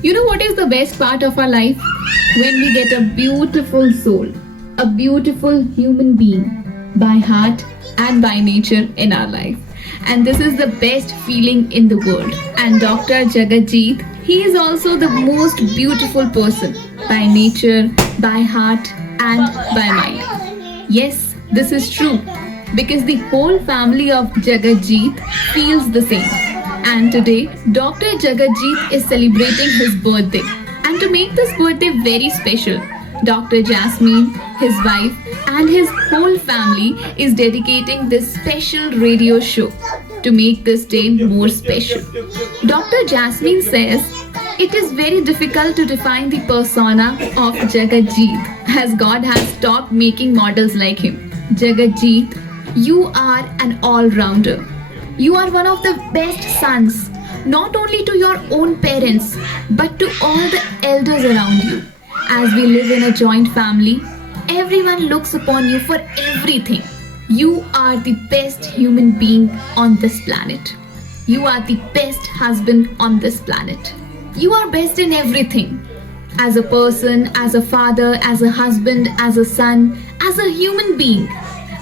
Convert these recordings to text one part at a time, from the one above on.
You know what is the best part of our life? When we get a beautiful soul, a beautiful human being by heart and by nature in our life. And this is the best feeling in the world. And Dr. Jagatjeet, he is also the most beautiful person by nature, by heart, and by mind. Yes, this is true because the whole family of Jagatjeet feels the same. And today, Dr. Jagatjeet is celebrating his birthday. And to make this birthday very special, Dr. Jasmine, his wife, and his whole family is dedicating this special radio show to make this day more special. Dr. Jasmine says it is very difficult to define the persona of Jagatjeet as God has stopped making models like him. Jagatjeet, you are an all-rounder. You are one of the best sons, not only to your own parents, but to all the elders around you. As we live in a joint family, everyone looks upon you for everything. You are the best human being on this planet. You are the best husband on this planet. You are best in everything. As a person, as a father, as a husband, as a son, as a human being.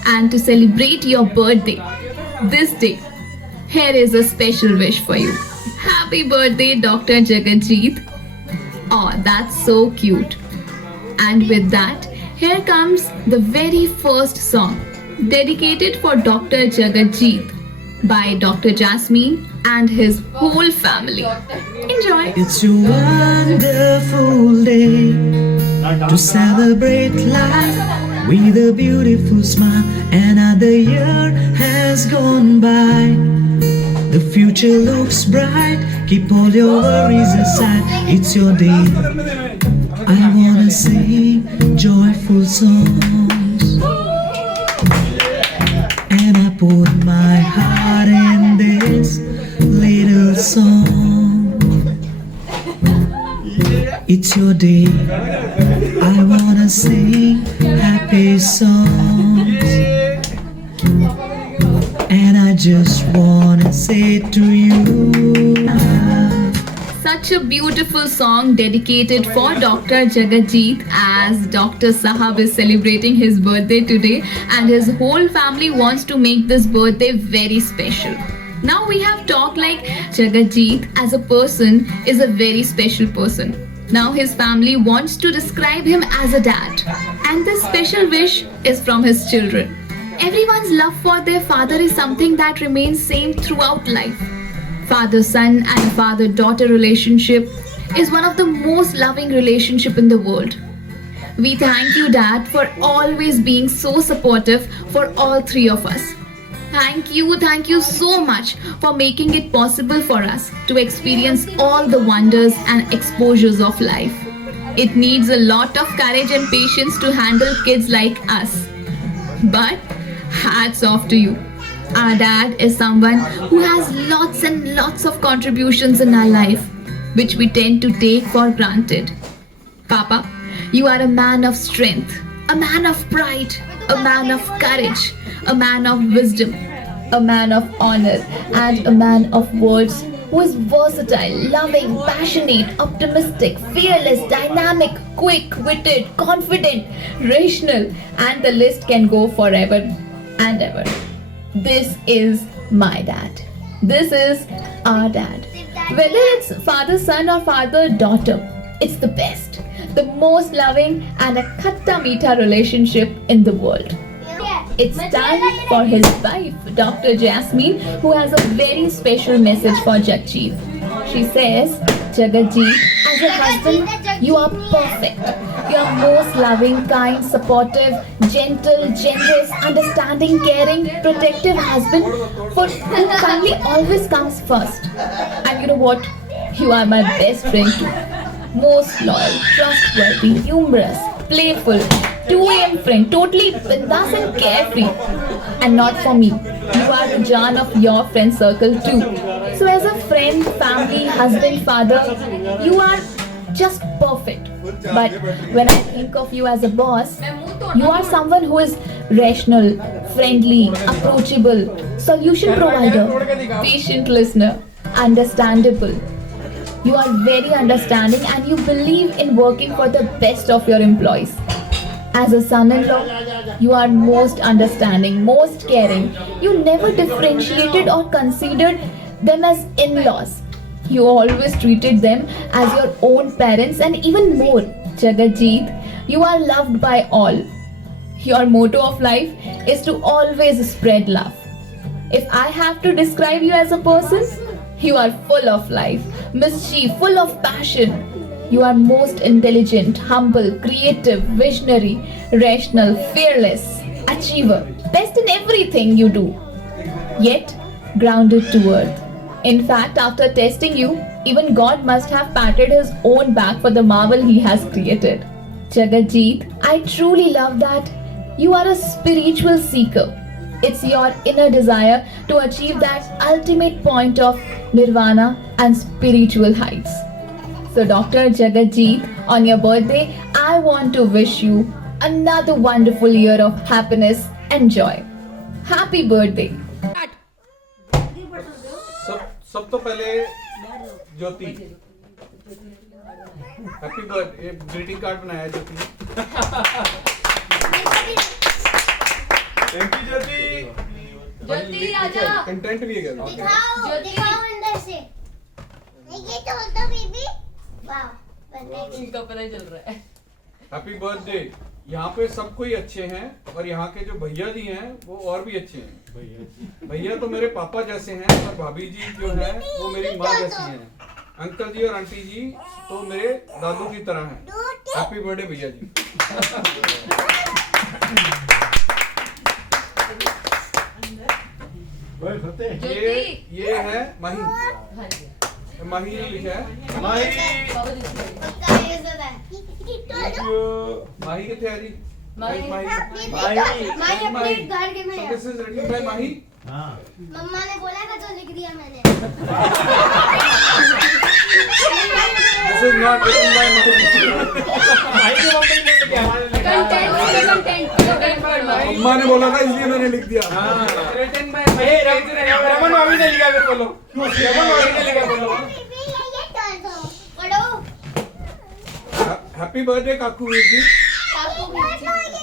And to celebrate your birthday, this day, here is a special wish for you. Happy birthday, Dr. Jagatjeet. Oh, that's so cute. And with that, here comes the very first song dedicated for Dr. Jagatjeet by Dr. Jasmine and his whole family. Enjoy. It's a wonderful day to celebrate life with a beautiful smile. Another year has gone by. The future looks bright. Keep all your worries aside. It's your day. I wanna sing joyful songs, and I put my heart in this little song. It's your day. I wanna sing happy songs, and I just wanna say to you, Such a beautiful song dedicated for Dr. Jagatjeet as Dr. Sahab is celebrating his birthday today and his whole family wants to make this birthday very special. Now we have talked like Jagatjeet as a person is a very special person. Now his family wants to describe him as a dad. And this special wish is from his children. Everyone's love for their father is something that remains same throughout life. Father-son and father-daughter relationship is one of the most loving relationship in the world. We thank you, Dad, for always being so supportive for all three of us. Thank you so much for making it possible for us to experience all the wonders and exposures of life. It needs a lot of courage and patience to handle kids like us. But hats off to you. Our dad is someone who has lots and lots of contributions in our life, which we tend to take for granted. Papa, you are a man of strength, a man of pride, a man of courage, a man of wisdom, a man of honor, and a man of words who is versatile, loving, passionate, optimistic, fearless, dynamic, quick-witted, confident, rational, and the list can go forever and ever. This is my dad. This is our dad. Whether it's father-son or father-daughter, it's the best, the most loving and a khatta meetha relationship in the world. It's time for his wife, Dr. Jasmine, who has a very special message for Jagatjeet. She says, Jagatji, as a husband, you are perfect. You are most loving, kind, supportive, gentle, generous, understanding, caring, protective husband for whom family always comes first. And you know what? You are my best friend too. Most loyal, trustworthy, humorous, playful, 2 a.m. friend, totally bindas and carefree. And not for me. You are the Jan of your friend circle too. So as a friend, family, husband, father, you are just perfect. But when I think of you as a boss, you are someone who is rational, friendly, approachable, solution provider, patient listener, understandable. You are very understanding and you believe in working for the best of your employees. As a son-in-law, you are most understanding, most caring. You never differentiated or considered them as in-laws. You always treated them as your own parents and even more. Jagatjeet, you are loved by all. Your motto of life is to always spread love. If I have to describe you as a person, you are full of life, mischief, full of passion. You are most intelligent, humble, creative, visionary, rational, fearless, achiever, best in everything you do. Yet, grounded to earth. In fact, after testing you, even God must have patted his own back for the marvel he has created. Jagatjeet, I truly love that you are a spiritual seeker. It's your inner desire to achieve that ultimate point of nirvana and spiritual heights. So Dr. Jagatjeet, on your birthday, I want to wish you another wonderful year of happiness and joy. Happy birthday! सब तो पहले ज्योति happy birthday greeting card बनाया ज्योति thank you ज्योति ज्योति आजा content भी है दिखाओ दिखाओ अंदर से ये तो होता बेबी वाह इनका पता ही चल रहा है हैप्पी बर्थडे यहाँ पे सब कोई अच्छे हैं और यहाँ के जो भैया जी हैं वो और भी अच्छे हैं भैया तो मेरे पापा जैसे हैं और भाभी जी जो है वो मेरी माँ जैसी हैं अंकल जी और आंटी जी तो मेरे दादू की तरह हैं हैप्पी बर्थडे भैया जी ये है माही माही ने लिखा है माही कितने आ रही So this is written by Mahi. मम्मा ने बोला था तो लिख दिया मैंने This is not written by Mahi. मम्मा ने बोला था इसलिए मैंने लिख दिया Written by रमन भाभी ने लिखा फिर बोलो रमन भाभी ने लिखा बोलो Happy birthday Kaku Virji.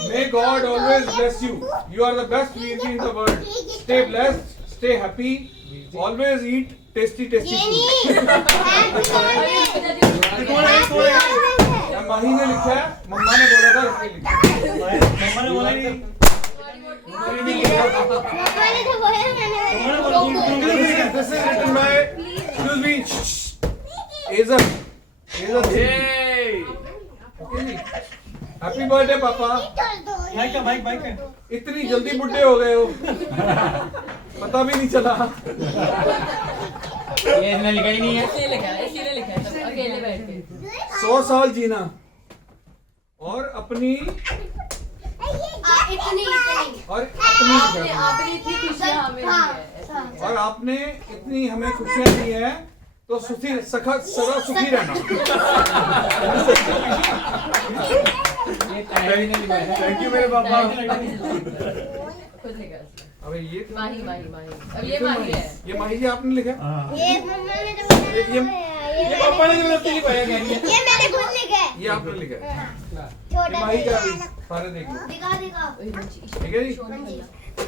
May God always bless you. You are the best Virji in the world. Stay blessed, stay happy. Always eat tasty food. माही ने लिखा है मम्मा ने बोला था इसलिए लिखा मम्मा ने बोला नहीं This is written by excuse me Azan happy birthday पापा बाइक इतनी जल्दी बुढ़े हो गए हो पता भी नहीं चला ये इसने लिखा ही नहीं है इसीलिए लिखा है सब अकेले बैठ के 100 साल जीना और अपनी इतनी और आपने इतनी खुशियां हमें दी है और आपने इतनी हमें खुशियां दी हैं तो सुखी सदा सुखी रहना थैंक यू मेरे पापा खुद लिखा अबे ये माही अब ये माही है ये माही जी आपने लिखा ये मम्मा ने जो ये पापा ने जो लिखा है ये मैंने खुद लिखा है ये आपने लिखा है ये छोटा माही का भी सारे देख लो दिखा ठीक है जी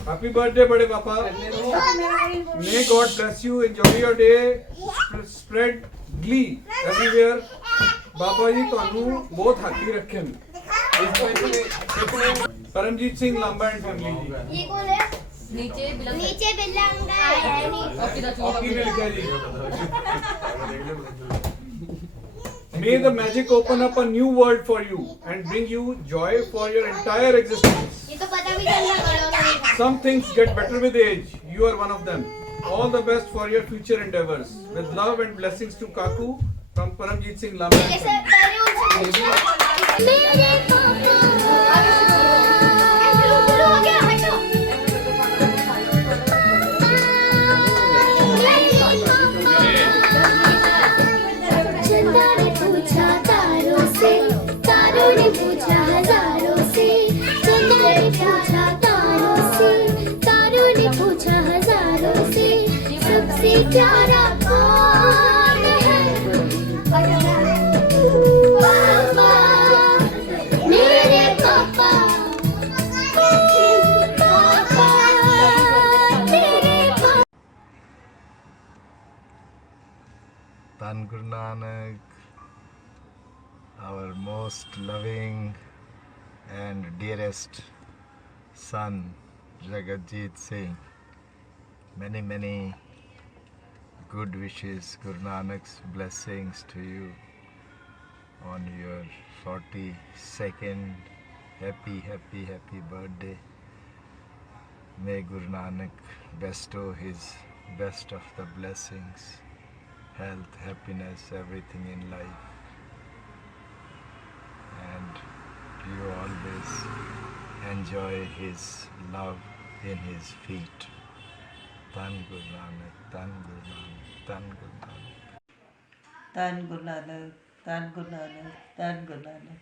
हैप्पी बर्थडे बड़े पापा may God bless you enjoy your day spread glee everywhere बाबा जी ਤੁਹਾਨੂੰ ਬਹੁਤ ਹਾਕੀ ਰੱਖਣ परमजीत सिंह लांबा एंड फैमिली जी ये कौन है नीचे बिलंग नीचे बिल्ला है नहीं कॉपी दा हॉकी ने लिखा जी May the magic open up a new world for you and bring you joy for your entire existence. ये तो पता भी चलना पड़ेगा Some things get better with age. You are one of them. All the best for your future endeavors. With love and blessings to Kaku from Paramjeet Singh Lamba. कैसे पहले उनसे पूछा मेरे पापा शुरू हो गया हटो चंदा ने पूछा तारों से तारों ने पूछा हजारों से चंदा ने पूछा तारों से तारों ने पूछा हजारों से सबसे प्यारा कौन है पापा मेरे पापा पापा मेरे पापा Dhan Guru Nanak, our most loving and dearest son Jagatjeet Singh. Many, many good wishes, Guru Nanak's blessings to you on your 42nd happy birthday. May Guru Nanak bestow his best of the blessings, health, happiness, everything in life, and you always enjoy his love in his feet. Dhan Guru Nanak, Dhan Guru Nanak, Dhan Guru Nanak. धन गुरु नानक, धन गुरु नानक, धन गुरु नानक।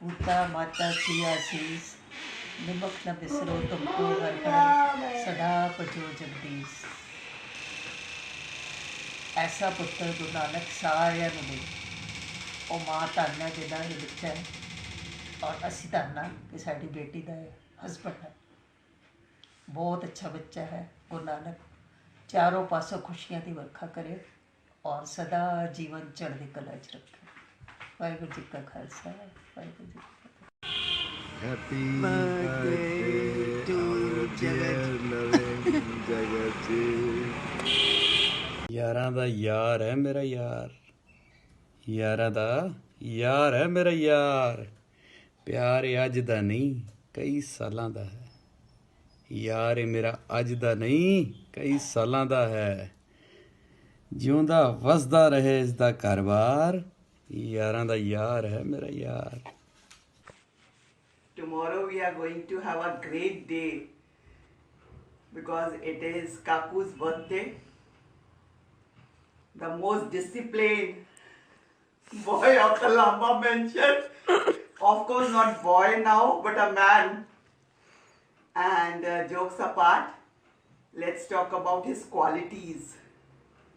पूता माता की आशीष, निमक न बिसरो तुमको हर पल, सदा बजो जगदीश। ऐसा पुत्र गुरु नानक सारिਆਂ ਨੂੰ ਦੇ ਉਹ ਮਾਂ ਧੰਨ ਹੈ ਜਿਹਦਾ ਇਹ ਬੱਚਾ ਹੈ ਔਰ ਅਸੀਂ ਧੰਨ ਹਾਂ ਕਿ ਸਾਡੀ ਬੇਟੀ ਦਾ ਹਸਬੈਂਡ ਹੈ ਬਹੁਤ ਅੱਛਾ ਬੱਚਾ ਹੈ ਗੁਰੂ ਨਾਨਕ ਚਾਰੋਂ ਪਾਸੋਂ ਖੁਸ਼ੀਆਂ ਦੀ ਵਰਖਾ ਕਰੇ ਔਰ ਸਦਾ ਜੀਵਨ ਚੜ੍ਹਦੀ ਕਲਾ 'ਚ ਰੱਖੇ ਵਾਹਿਗੁਰੂ ਜੀ ਕਾ ਖਾਲਸਾ ਵਾਹਿਗੁਰੂ ਜੀ ਕੀ ਫਤਿਹ Happy birthday to Jagatjeet. ਯਾਰਾਂ ਦਾ ਯਾਰ ਹੈ ਮੇਰਾ ਯਾਰ ਯਾਰਾਂ ਦਾ ਯਾਰ ਹੈ ਮੇਰਾ ਯਾਰ ਪਿਆਰ ਅੱਜ ਦਾ ਨਹੀਂ ਕਈ ਸਾਲਾਂ ਦਾ ਹੈ ਯਾਰ ਇਹ ਮੇਰਾ ਅੱਜ ਦਾ ਨਹੀਂ ਕਈ ਸਾਲਾਂ ਦਾ ਹੈ ਜਿਉਂਦਾ ਵਸਦਾ ਰਹੇ ਇਸ ਦਾ ਘਰ-ਬਾਰ ਯਾਰਾਂ ਦਾ ਯਾਰ ਹੈ ਮੇਰਾ ਯਾਰ Tomorrow we are going to have a great day because it is Kaku's birthday. The most disciplined boy of the Lamba mansion. Of course not boy now but a man. And jokes apart, let's talk about his qualities.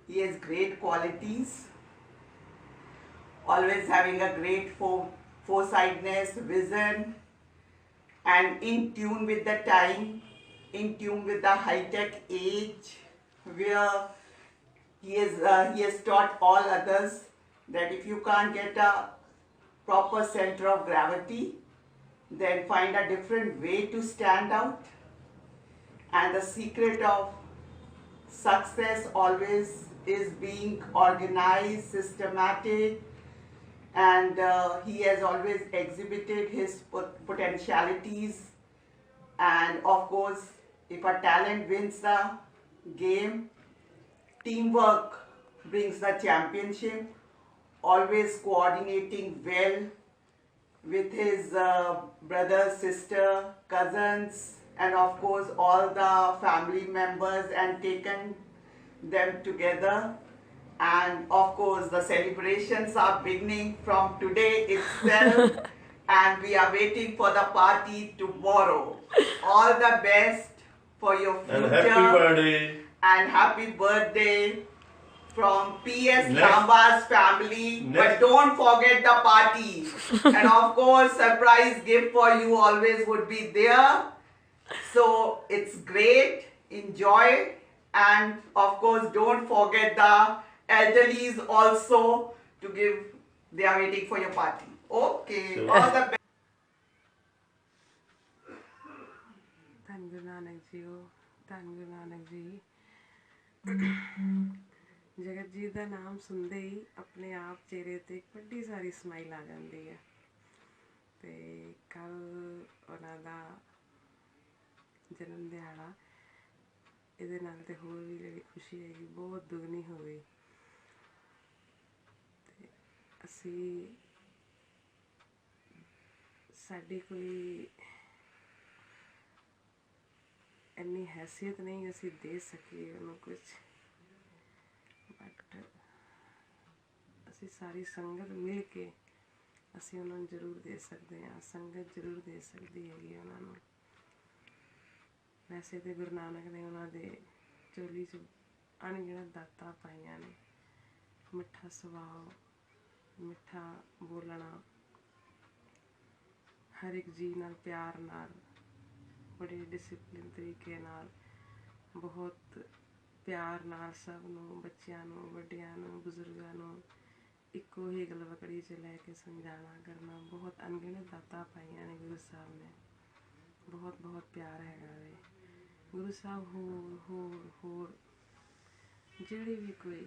He has great qualities. Always having a great foresightness, vision, and in tune with the time, in tune with the high-tech age, where he has taught all others that if you can't get a proper center of gravity, then find a different way to stand out. And the secret of success always is being organized, systematic, and he has always exhibited his potentialities. And of course, if a talent wins the game, teamwork brings the championship. Always coordinating well with his brothers, sister, cousins, and of course all the family members, and taken them together. And of course the celebrations are beginning from today itself and we are waiting for the party tomorrow. All the best for your future. And happy birthday. And happy birthday from PS Lamba's family. But don't forget the party. And of course surprise gift for you always would be there. So it's great. Enjoy. And of course don't forget the elderlies also to give. They are waiting for your party. Okay. All the best. ਧੰਨ Guru Nanak JIO, ਧੰਨ ਗੁਰੂ ਨਾਨਕ ਜੀ। ਜਗਤ ਜੀ ਦਾ ਨਾਮ ਸੁਣਦੇ ਹੀ ਆਪਣੇ ਆਪ ਚਿਹਰੇ ਤੇ ਇੱਕ ਵੱਡੀ ਸਾਰੀ ਸਮਾਈਲ ਆ ਜਾਂਦੀ ਹੈ। ਤੇ ਕੱਲ੍ਹ ਉਹਨਾਂ ਦਾ ਜਨਮ ਦਿਹਾੜਾ, ਇਹਦੇ ਨਾਲ ਤੇ ਹੋਰ ਵੀ ਜਿਹੜੀ ਖੁਸ਼ੀ ਹੈਗੀ ਬਹੁਤ ਦੁਗਣੀ ਹੋ ਗਈ। ਤੇ ਅਸੀਂ ਸਾਡੀ ਕੋਈ ਇੰਨੀ ਹੈਸੀਅਤ ਨਹੀਂ ਅਸੀਂ ਦੇ ਸਕੀਏ ਉਹਨੂੰ ਕੁਝ, ਬਟ ਅਸੀਂ ਸਾਰੀ ਸੰਗਤ ਮਿਲ ਕੇ ਅਸੀਂ ਉਹਨਾਂ ਨੂੰ ਜ਼ਰੂਰ ਦੇ ਸਕਦੇ ਹਾਂ। ਸੰਗਤ ਜ਼ਰੂਰ ਦੇ ਸਕਦੀ ਹੈਗੀ ਉਹਨਾਂ ਨੂੰ। ਵੈਸੇ ਤਾਂ ਗੁਰੂ ਨਾਨਕ ਨੇ ਉਹਨਾਂ ਦੇ ਝੋਲੀ 'ਚ ਅਣਗਿਣਤ ਦਾਤਾਂ ਪਾਈਆਂ ਨੇ। ਮਿੱਠਾ ਸੁਭਾਅ, ਮਿੱਠਾ ਬੋਲਣਾ, ਹਰ ਇੱਕ ਜੀ ਨਾਲ ਪਿਆਰ ਨਾਲ, ਬੜੇ ਡਿਸਿਪਲਿਨ ਤਰੀਕੇ ਨਾਲ, ਬਹੁਤ ਪਿਆਰ ਨਾਲ ਸਭ ਨੂੰ, ਬੱਚਿਆਂ ਨੂੰ, ਵੱਡਿਆਂ ਨੂੰ, ਬਜ਼ੁਰਗਾਂ ਨੂੰ ਇੱਕੋ ਹੀ ਗਲਵਕੜੀ 'ਚ ਲੈ ਕੇ ਸਮਝਾਉਣਾ ਕਰਨਾ। ਬਹੁਤ ਅਣਗਿਣਤ ਦਾਤਾਂ ਪਾਈਆਂ ਨੇ ਗੁਰੂ ਸਾਹਿਬ ਨੇ। ਬਹੁਤ ਬਹੁਤ ਪਿਆਰ ਹੈਗਾ ਵੇ ਗੁਰੂ ਸਾਹਿਬ। ਹੋਰ ਜਿਹੜੀ ਵੀ ਕੋਈ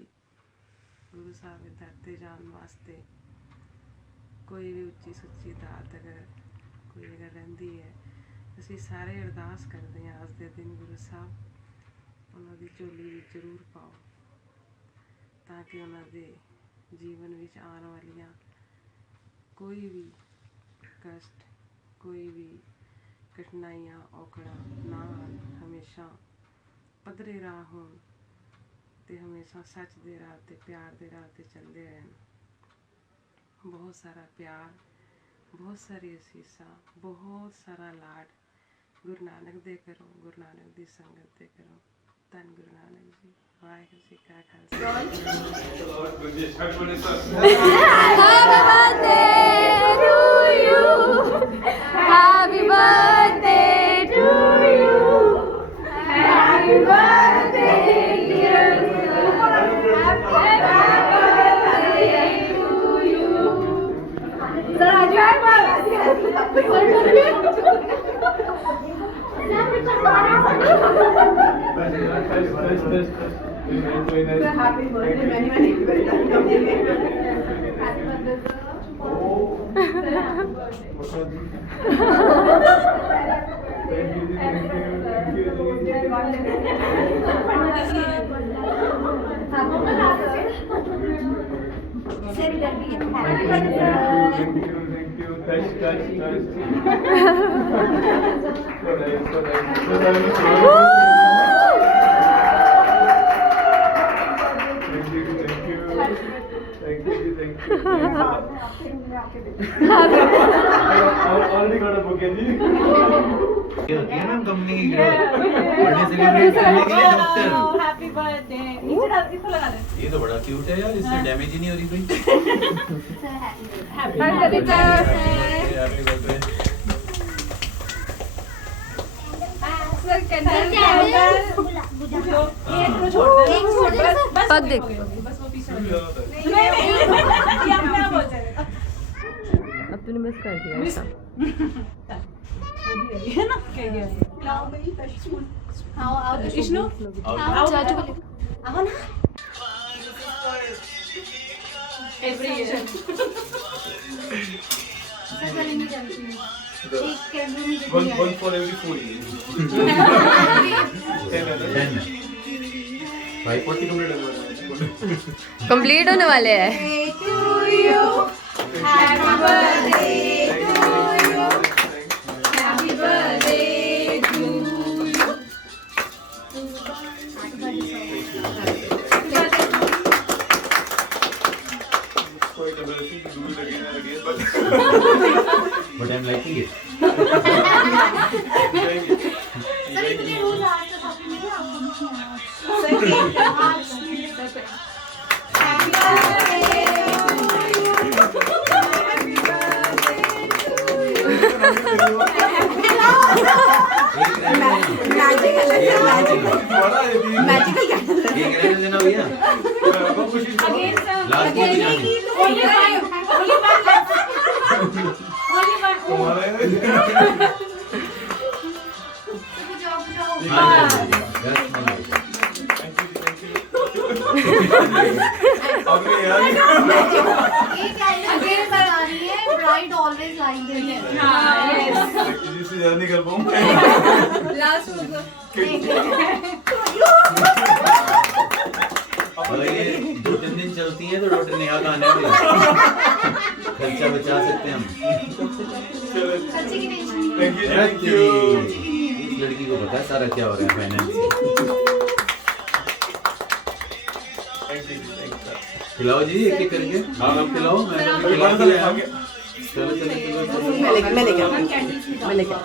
ਗੁਰੂ ਸਾਹਿਬ ਦੇ ਦਰ 'ਤੇ ਜਾਣ ਵਾਸਤੇ ਕੋਈ ਵੀ ਉੱਚੀ ਸੁੱਚੀ ਦਾਤ ਅਗਰ ਰਹਿੰਦੀ ਹੈ, ਅਸੀਂ ਸਾਰੇ ਅਰਦਾਸ ਕਰਦੇ ਹਾਂ ਅੱਜ ਦੇ ਦਿਨ ਗੁਰੂ ਸਾਹਿਬ ਉਹਨਾਂ ਦੀ ਝੋਲੀ ਵਿੱਚ ਜ਼ਰੂਰ ਪਾਓ, ਤਾਂ ਕਿ ਉਹਨਾਂ ਦੇ ਜੀਵਨ ਵਿੱਚ ਆਉਣ ਵਾਲੀਆਂ ਕੋਈ ਵੀ ਕਸ਼ਟ, ਕੋਈ ਵੀ ਕਠਿਨਾਈਆਂ, ਔਕੜਾਂ ਨਾ ਆਉਣ, ਹਮੇਸ਼ਾ ਪੱਧਰੇ ਰਾਹ ਹੋਣ ਅਤੇ ਹਮੇਸ਼ਾ ਸੱਚ ਦੇ ਰਾਹ 'ਤੇ, ਪਿਆਰ ਦੇ ਰਾਹ 'ਤੇ ਚੱਲਦੇ ਰਹਿਣ। ਬਹੁਤ ਸਾਰਾ ਪਿਆਰ, ਬਹੁਤ ਸਾਰੀ ਅਸੀਸਾਂ, ਬਹੁਤ ਸਾਰਾ ਲਾਡ ਗੁਰੂ ਨਾਨਕ ਦੇ ਕਰੋ, ਗੁਰੂ ਨਾਨਕ ਦੀ ਸੰਗਤ ਦੇ ਕਰੋ। ਧੰਨ ਗੁਰੂ ਨਾਨਕ ਜੀ। ਵਾਹਿਗੁਰੂ ਜੀ ਕਾ Khalsa. Happy birthday to you. Happy birthday, dear Sir. Happy birthday to you. Sir, happy birthday, many already got a bouquet जी। ये ना कंपनी की बर्थडे सेलिब्रेट करने के लिए डॉक्टर। Happy birthday. नीचे डाल, इसको लगा दे। ये तो बड़ा क्यूट है यार, इससे डैमेज ही नहीं हो रही कोई। Happy birthday. Happy birthday. Sir candle बुझो। एक को छोड़ दे। बस पग देख। बस वो पीछे नहीं ये अपना बोल जाएगा। अब तूने मिस कर दिया ऐसा। है ना कह दिया। लाओ भाई आओ विष्णु आओ चाचू बोले आओ ना every year One for every 4 years. 10. 540 complete होने वाले हैं। Happy birthday to you. Happy birthday to you. Quite embarrassing to do it again and again, but But I'm liking it. enjoying it. Magical देना भैया। Last में जानी। अभी यार again बता रही है, ब्राइड ऑलवेज लाइक दिस। किसी से ज्यादा नहीं कर पाऊंगा। लास्ट और ये 2-3 दिन चलती है तो डॉक्टर नेहा का आने वाला है। खर्चा बचा सकते हैं हम। खर्चे की टेंशन नहीं। Thank you. इस लड़की को पता है सारा क्या हो रहा है फाइनेंस। खिलाओ जी एक एक करके। हाँ आप खिलाओ। मैं खिला के आया हूं। चलो चलो चलो। मैं लेके